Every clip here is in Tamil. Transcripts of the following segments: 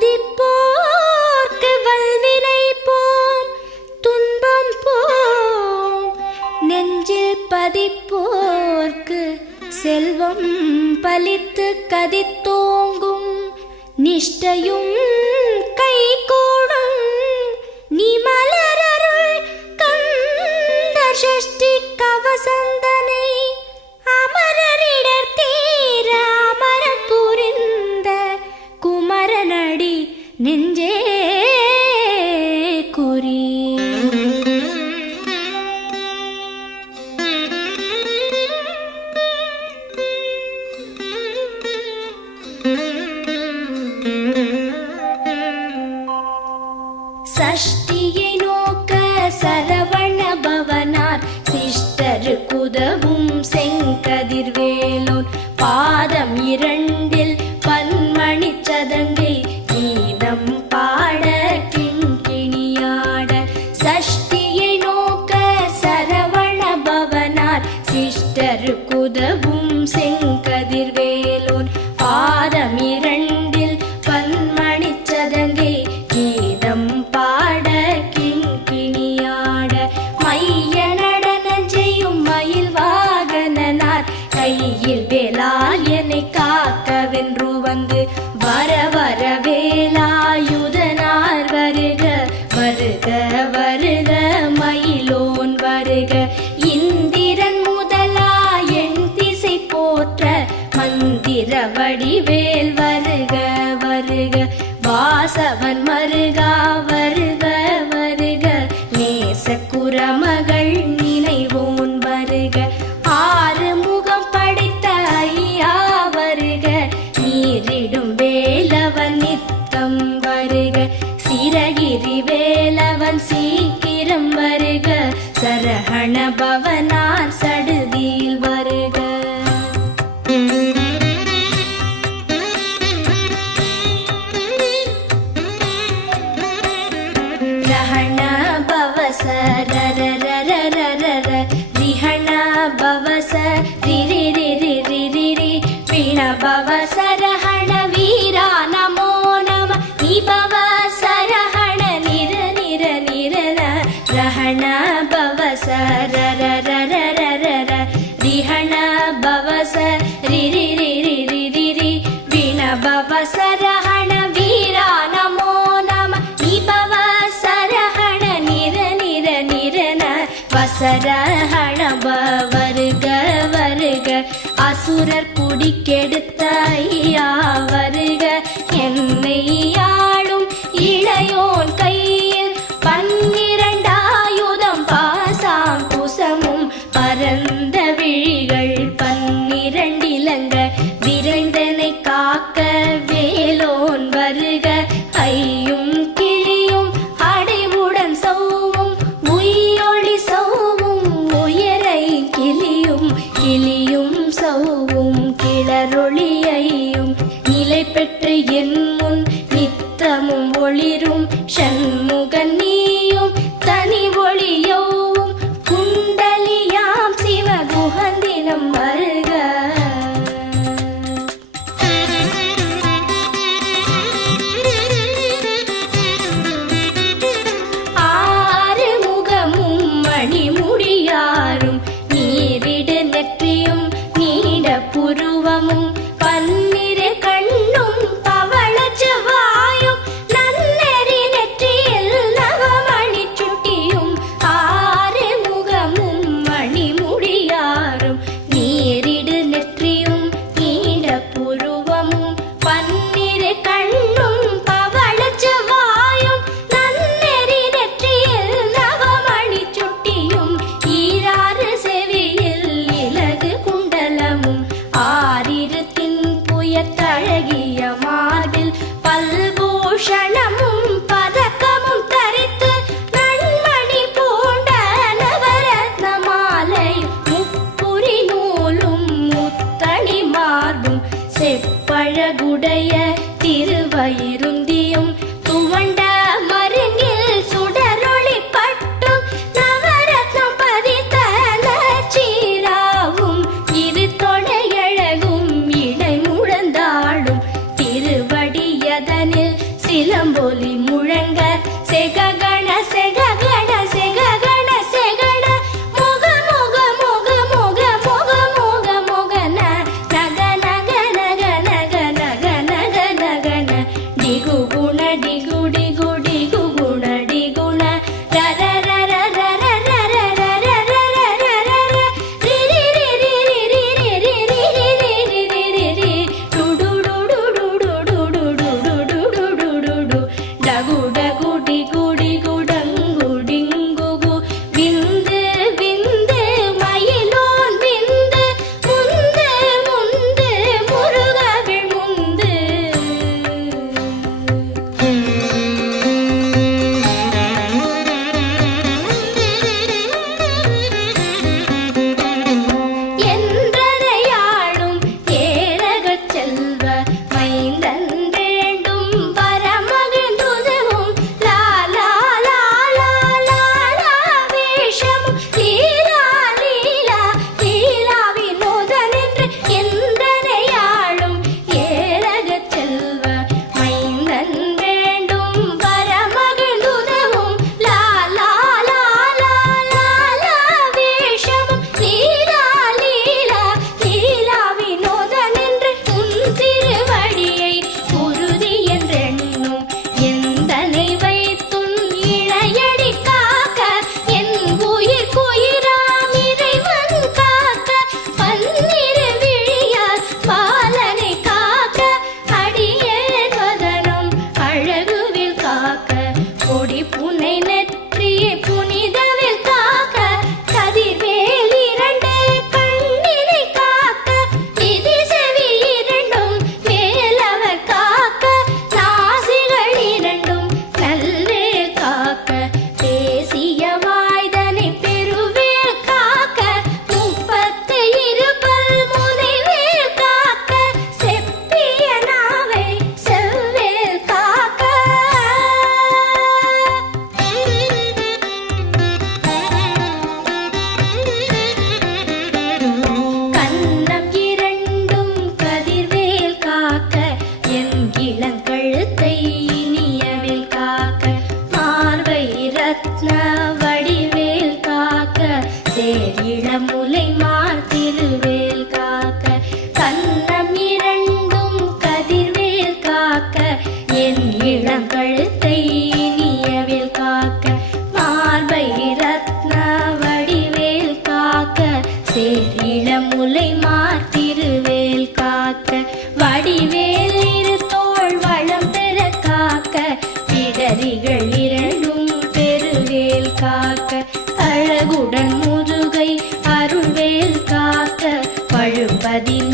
துதிப்போர்க்கு வல்வினை போம் துன்பம் போம். நெஞ்சில் பதிப்போர்க்கு செல்வம் பலித்து கதித்தோங்கும். நிஷ்டையும் கைகூடும் நீ மலரருள் கந்த சஷ்டி கவசந்தனை. அமரரிடர் தீர அமரம் புரிந்த குமரனடி நெஞ்சே குறி. சஷ்டியை நோக்க சரவண பவனார் சிஷ்டருக்குதவும் செங்கதிர்வேலோன். பாதம் இரண்டில் பன்மணி சதங்கை கீதம் பாட கிண்கிணியாட. சஷ்டியை நோக்க சரவண பவனார் சிஷ்டருக்குதவும் செங்கதிர்வேலோன். பாதம் இரண்டில் பன்மணி சதங்கை கீதம் பாட கிண்கிணியாட. மைய நடன செய்யும் மயில் வாகனனார் கையில் வேலால் என்னை காக்கவென்று வந்து. வர வர வேலாயுதனார் வருக வருக வருக மயிலோன் வருக. இந்திரன் முதலா என் திசை போற்ற மந்திர வடிவேல் வருக வருக. வாசவன் மருகா வருக வருக. நேச குரமகள் நினைவோன் வருக. ஆறு முகம் படைத்த ஐயா வருக. நீரிடும் வேலவன் நித்தம் வருக. சிரகிரி வேலவன் சீக்கிரம் வருக. சரஹண பவனார் சடுதியில் வருக. ரஹண பவச ரரரரரரர. ரிஹண பவச ரிரிரிரிரிரிரி. பிண பவச ரஹண வீரா நமோ நம. நிபவ சரஹண நிர நிர நிரன. ரஹண பவச ரரரரரரர. ரிஹண பவச ரிரிரிரிரிரிரி. பிண பவச ரஹண வீரா நமோ நம. நிபவ சரஹண நிர நிர நிரன. வசரஹண வருக வருக. அசுரர் குடிக்கெடுத்த ஐயா வருக. என்னை ஆளும் இளையோன் கையில் பன்னிரண்டாயுதம் பாசாம் குசமும் பரந்த விழிகள் பன்னிரண்டிலங்க. விரைந்தனை காக்க வேலோன் வருக. ஐயும் கிளியும் அடைவுடன் சௌவும் உயிரொளி சௌவும் உயரை கிளியும் கிளியும் சௌவும் கிளரொளியையும் நிலை பெற்று என் முன் நித்தமும் ஒளிரும். ஷண்முகன் நீயும் தனி ஒளியவும் குண்டலியாம் சிவகுகந்தினம் வருக. ஆறு முகமும் மணிமுடியாரும் நீரிடு நெற்றியும் நீட புருவமும் பன்னிரு கண்ணும் பவள செவ்வாயும் நன்னெறி நெற்றியில் நவமணி சுட்டியும். ஆறு முகமும் மணிமுடியாரும் நீரிடு நெற்றியும் நீட புருவமும் பன்னிரு கண்ணும் பவள செவ்வாயும் நன்னெறி நெற்றியில் நவமணி சுட்டியும். ஈராறு செவியில் இலகு குண்டலமும் ஆறிரு தின்புயத்தழகிய மார்பில் பல்பூஷணமும் பதக்கமும் தரித்து நன்மணி பூண்ட நவரத்ன மாலை முப்புரி நூலும் முத்தணி மார்பும் செப்பழகுடைய திருவயிருந்தியும் துவண்ட மருங்கில் சுடரொளி பட்டும் நவரத்னம் பதித்த நச்சீராவும் இரு தொடையழகும் இடை முழந்தாடும் திருவடியதனில்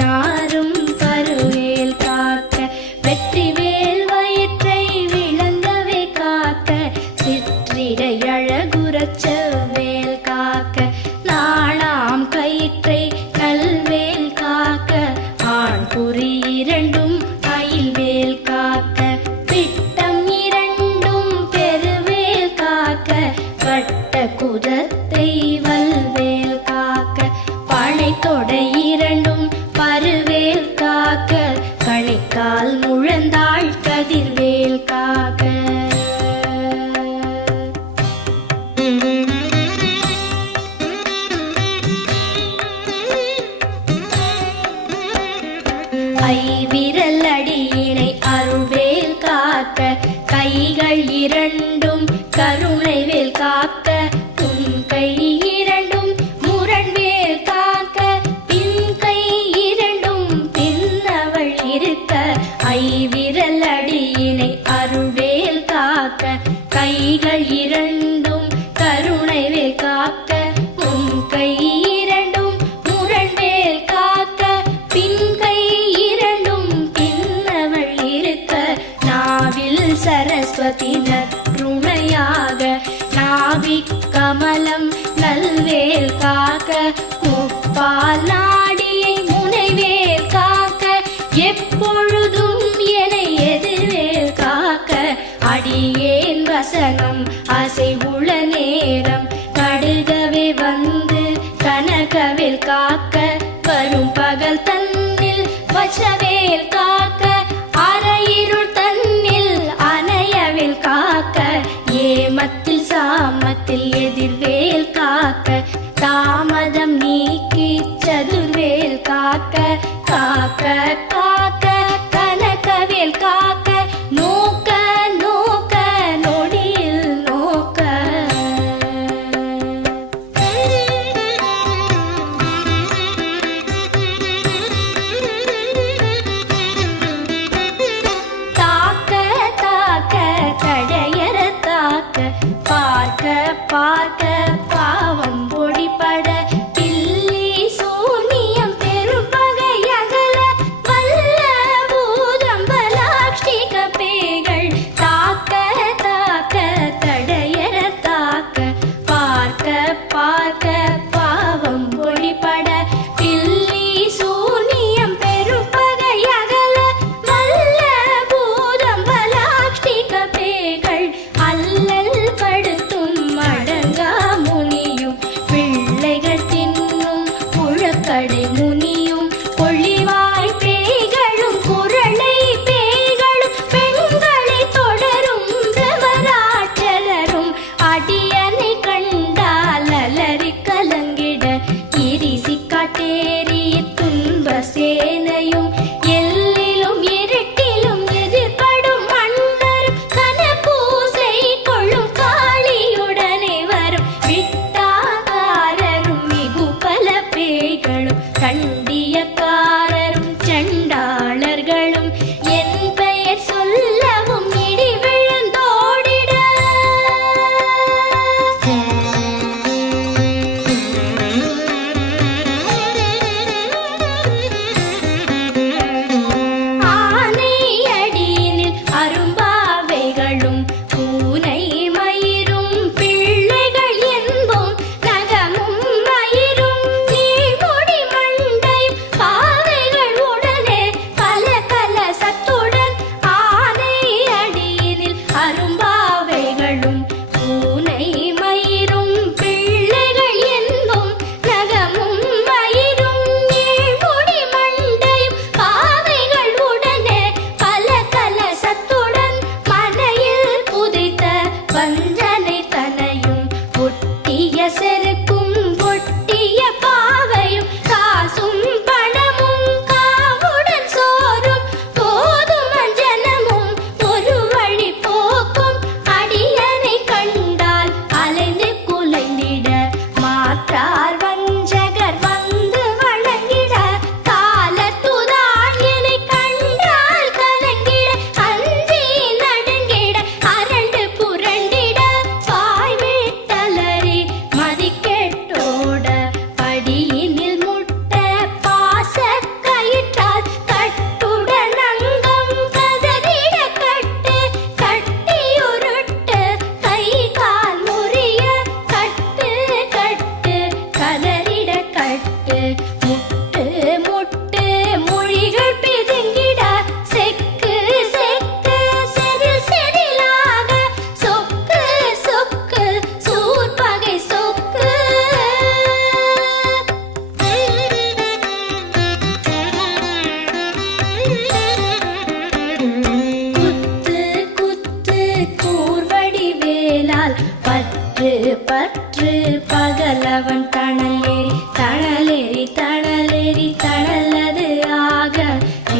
நாரும் பருவேல் காக்க வெற்றிவேல் வயிற்றை விளங்கவே காக்க சிற்றிடை அழகுறச் செவ்வேல் காக்க நாணாம் கயிற்றை நல்வேல் காக்க ஆண் குறி இரண்டும் அயில்வேல் காக்க பிட்டம் இரண்டும் பெருவேல் காக்க வட்ட குதத்தை வல்வேல் காக்க பனை தொடை இரண்டும் பருவேல் காக்க கணைக்கால் முழந்தாள் கதிர்வேல் காக்க ஐவிரல் அடியினை அருள்வேல் காக்க கைகள் இரண்டும் கருணைவேல் காக்க உன் கை இரண்டும் முரண்வேல் காக்க பின் கை இரண்டும் பின்னவள் இருக்க ஐவிரல் அடியினை அருள்வேல் காக்க கைகள் இரண்டும் கருணைவேல் காக்க உன் கை இரண்டும் முரண்வேல் காக்க பின் கை இரண்டும் பின்னவள் இருக்க நாவில் சரஸ்வதி நற்றுணையாக நாவிக் கமலம் நல்வேல் காக்க முப்பால் நாடியை முனைவேல் காக்க எப்பொழுதும் என எதிர்வேல் காக்க அடியேன் வசனம் அசைவுள நேரம் கடுகவே வந்து கனகவேல் காக்க வரும் பகல் தன்னில் வச்சவேல் காக்க அரையிருள் தன்னில் அணையவேல் காக்க ஏமத்தில் சாமத்தில் எதிர்வேல் காக்க தாமதம் நீக்கி சதுர்வேல் காக்க காக்க காக்க கனகவேல் காக்க நோக்க நோக்க நொடியில் நோக்க தாக்க தாக்க தடையற தாக்க பார்க்க பார்க்க பாவம் பொடிபட பில்லி சூனியம் பெரும்பகை அகல வல்ல பூதம்பலாக்ஷிக பேய்கள் தாக்க தாக்க தடையற தாக்க பார்க்க பார்க்க பாவம் பொடிபட பில்லி சூனியம் பெரும்பகை அகல வல்ல பூதம்பலாக்ஷிக பேய்கள் அல்லல் படுத்தும் அடங்கா முனியும் பிள்ளைகள் தின்னும் புழக்கடை முனியும் பொழிவாய் பேய்களும் குரளை பேய்களும் பெண்களை தொடரும் பிரமராட்சலரும் அடியனை கண்டால் அலறி கலங்கிட இரிசி காட்டேறி துன்ப சேனையும் எல்லிலும் இருட்டிலும் எதிர்படும் மன்னரும் கனபூசை கொள்ளும் காளியுடனே வரும் விட்டாகாரரும் மிகு பல பேய்களும் கண்டியக்காரரும் சண்டாளர்களும் என் பெயர் சொல்லவும் இடி விழுந்தோடிட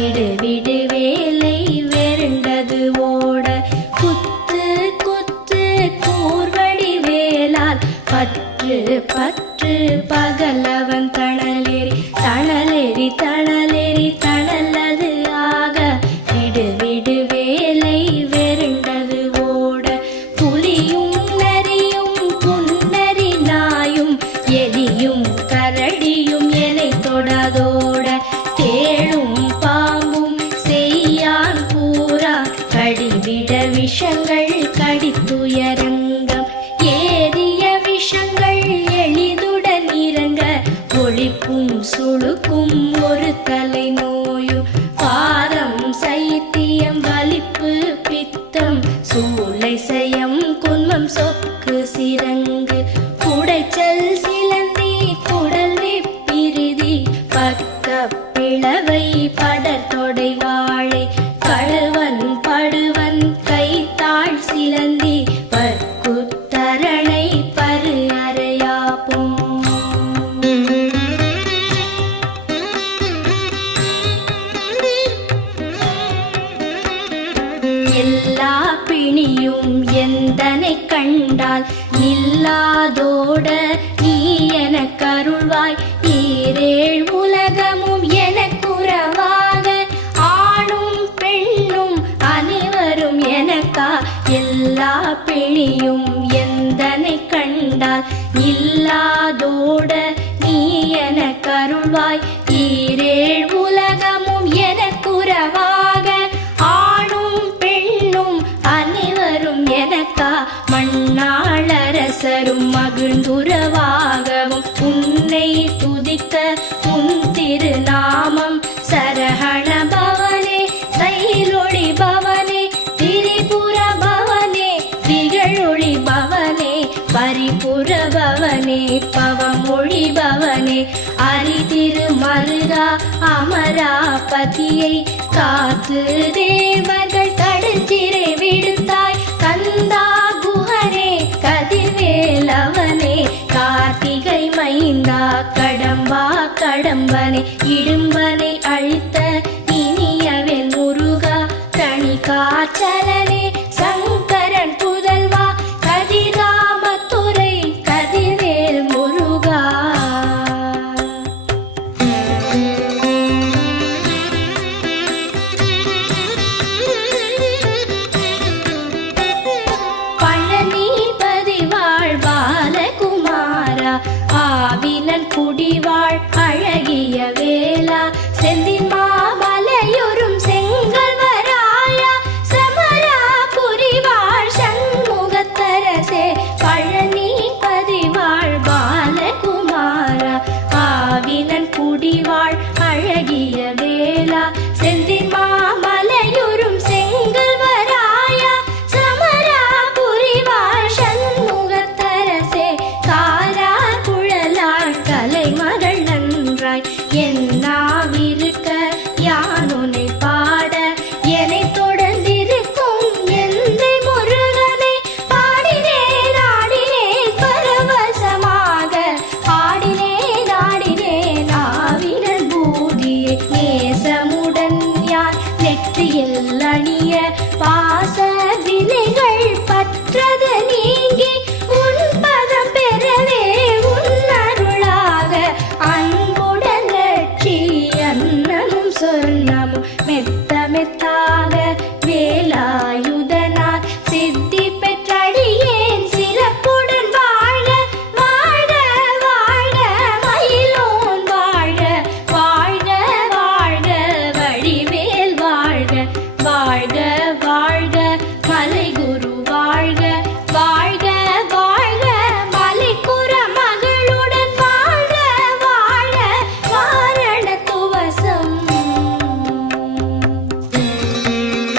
விடு விடு வேலை வெருண்டது ஓட குத்து குத்து கூர்வடி வேலால் பற்று பற்று பகலவன் தணலேறி தணலேறி தணலேறி தணலது ஆக விடு விடு வேலை வெருண்டது ஓட புலியும் நரியும் புன்னரி நாயும் எலியும் கரடியும் எனை தொடாதோட தேளும் பாம்பும் செய்யான் பூரா கடிவிட விஷங்கள் கடித்துயரங்கம் ஏறிய விஷங்கள் எளிதுடன் இறங்க ஒளிப்பும் சுளுக்கும் ஒரு தலை நோயும் பாரம் சைத்தியம் வலிப்பு பித்தம் சூளை சயம் குன்மம் சொக்கு சிரங்கு குடைச்சல் சிலந்தி குடல் வெப்பிரிதி பக்க பிளவை படத்தொடை வாழை கழுவன் படுவன் கைத்தாள் சிலந்தி பற்குத்தரணை பரு அறையாப்பும் எல்லா பிணியும் எந்தனை கண்டால் நில்லாதோட நீ எனக் கருள்வாய் ஈரேழ் உலகமும் எனக்குறவாக ஆணும் பெண்ணும் அனைவரும் எனக்கா எல்லா பிணியும் எந்தனை கண்டால் இல்லாதோட நீ எனக் கருள்வாய் ஈரேழ் உலகமும் எனக்குறவாக ஆணும் பெண்ணும் அனைவரும் எனக்கா மண்ணாளரசரும் மகிழ்ந்துறவாகவும் உன்னை துதிக்க உன் திருநாமம் சரஹண பவனே சைலொளி பவனே திரிபுர பவனே திகழொளி பவனே பரிபுர பவனே பவமொழி பவனே அரிதிரு மருகா அமராபதியை காத்து தேவர்கள் கடுஞ்சிறை விடுத்தாய் கந்தா குஹனே கதிர்வேலவனே கார்த்திகை மைந்தா கடம்பா கடம்பனே இடும்பனை அழித்த இனியவென் முருகா தனி காச்சலனே சங்கரன் புதல்வா கதிராமத்துறை கதிர்வேல் முருகா பழனிபதி வாழ் பாலகுமாரா ஆவினன் குடிவாழ் அழகிய வேலா செந்தின் மாமலையொரும் செங்கல்வராயா சமரா புரிவாழ் சண்முகத்தரசே பழனிபதி வாழ் பாலகுமாரா ஆவினன் குடிவாழ் அழகிய வேலா செந்தின் மாமலையொரும் செங்கல்வராயா சமரா புரிவாழ் சண்முகத்தரசே காரா குழலாள் கலைமகள் நன்றாய் என்னாவிருக்க யானுனை பாட என்னை தொடர்ந்திருக்கும் எந்தை முருகனை பாடினேன் ஆடினேன் பரவசமாக ஆடினேன் ஆடினேன் ஆவினன் பூதியை நேசமுடன் யார் நெற்றியில் அணிய பாச வினைகள் பற்றது நீங்கி உன் பதம் பெறவே உன் அருளாக அன்புடன் லட்சி அன்னமும் சொன்னமும் மெத்த மெத்தாக வேலாயுதனார் சித்தி பெற்றடியேன் சிறப்புடன் வாழ வாழ வாழ மயிலோன் வாழ வாழ்க வாழ்க வடிவேல் வாழ்க வாழ்க வாழ்க மலைகுரு வாழ்க வாழ்க வாழ்க மலைக்குற மகளுடன் வாழ்க வாழ வாரண துவசம்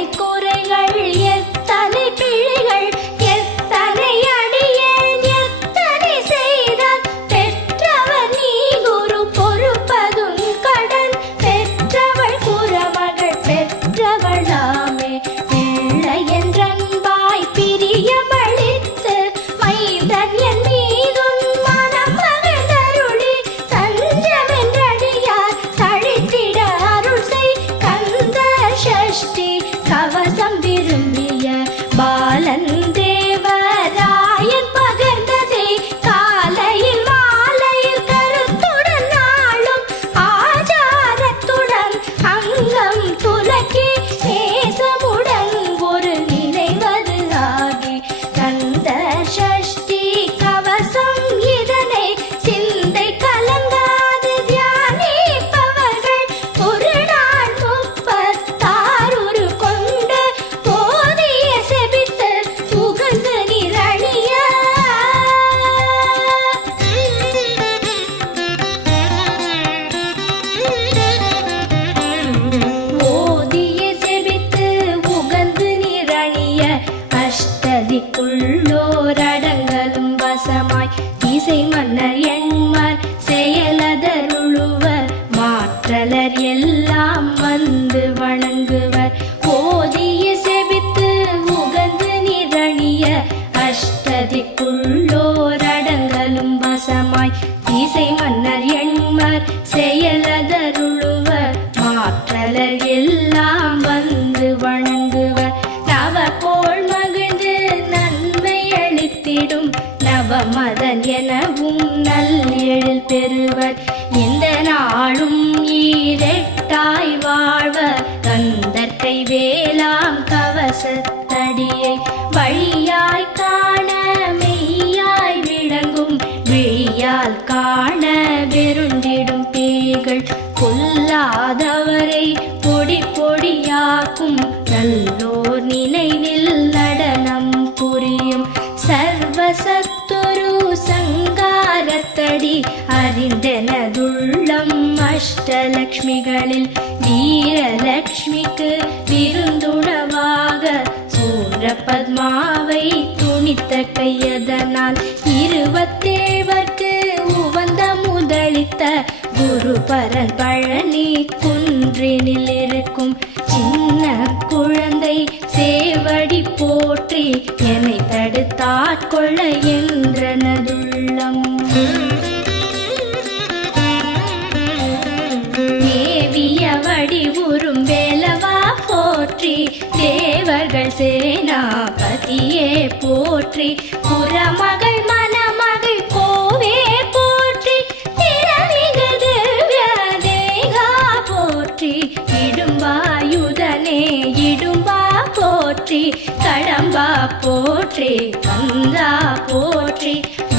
எத்தனை குறைகள் எத்தனை பிழைகள் எத்தனை அடியேன் எத்தனை செய்தால் பெற்றவர் நீ குரு பொறுப்பதும் கடன் பெற்றவள் குறமகள் பெற்றவளாமே பிள்ளை என்றன்பாய் பிரியமளித்து மைந்தன் என் மீதும் மனம் மகிழ்ந்தருளி தஞ்சமென்றடியார் தழித்திட அருள் செய் கந்த சஷ்டி கவசம் விரும்பிய பாலன் தேவராயன் பகர்ந்ததே காலையில் மாலையில் கருத்துடன் நாளும் ஆச்சாரத்துடன் அங்கம் துலக்கி நேசமுடன் ஒரு நினைவது ஆகி கந்த சஷ்டி கவசம் இதனை சிந்தை கலங்காது தியானிப்பவர்கள் ஒரு நாள் 36 கொண்டு போதிய செபித்து புகழ்ந்து நிரணிய ஓதிய செபித்து உகந்து நிரணிய அஷ்டதிக்குள்ளோரடங்கலும் வசமாய் இசை மன்னர் எண்மர் செயலதருளுவர் மாற்றலர் எல்லாம் வந்து வணங்குவர் ஓதிய செபித்து உகந்து நிரணிய அஷ்டதிக்குள்ளோரடங்கலும் வசமாய் இசை மன்னர் எண்மர் செயலதருளுவர் மாற்றலர் எல்லாம் வந்து வணங்குவர் நவகோள் மகிழ்ந்து நன்மை அளித்திடும் நவமதன் எனவும் நல்லெழில் பெறுவர் இந்த நாளும் ஈரெட்டாய் வாழ்வர் கந்தற்கை வேளாம் கவசத்தடியை வழியாய் காண மெய்யாய் விளங்கும் விழியால் காண வெருண்டிடும் பேய்கள் கொல்லாதவரை பொடி பொடியாக்கும் நல்லோர் நினைவில் நடனம் புரியும் சர்வசத்துரு சங்காரத்தடி அறிந்தனதுள்ளம் அஷ்டலக்ஷ்மிகளில் வீரலக்ஷ்மிக்கு விருந்துணவாக சூரபத்மாவை துணித்த கையதனால் 27 உவந்த முதலித்த குருபரன் பழனி குன்றினில் இருக்கும் சின்ன குழந்தை சேவடி போற்றி என்னை தடுத்தாட்கொள்ள என்றனதுள்ளம் மேவிய வடிவுறும் வேலவா போற்றி தேவர்கள் சேனாபதியே போற்றி புறமகள் மணமகள் கோவே போற்றி திறமிகு திவ்ய தேகா போற்றி இடும்பாயுதனே இடும்பா போற்றி கடம்பா போற்றி கந்தா போற்றி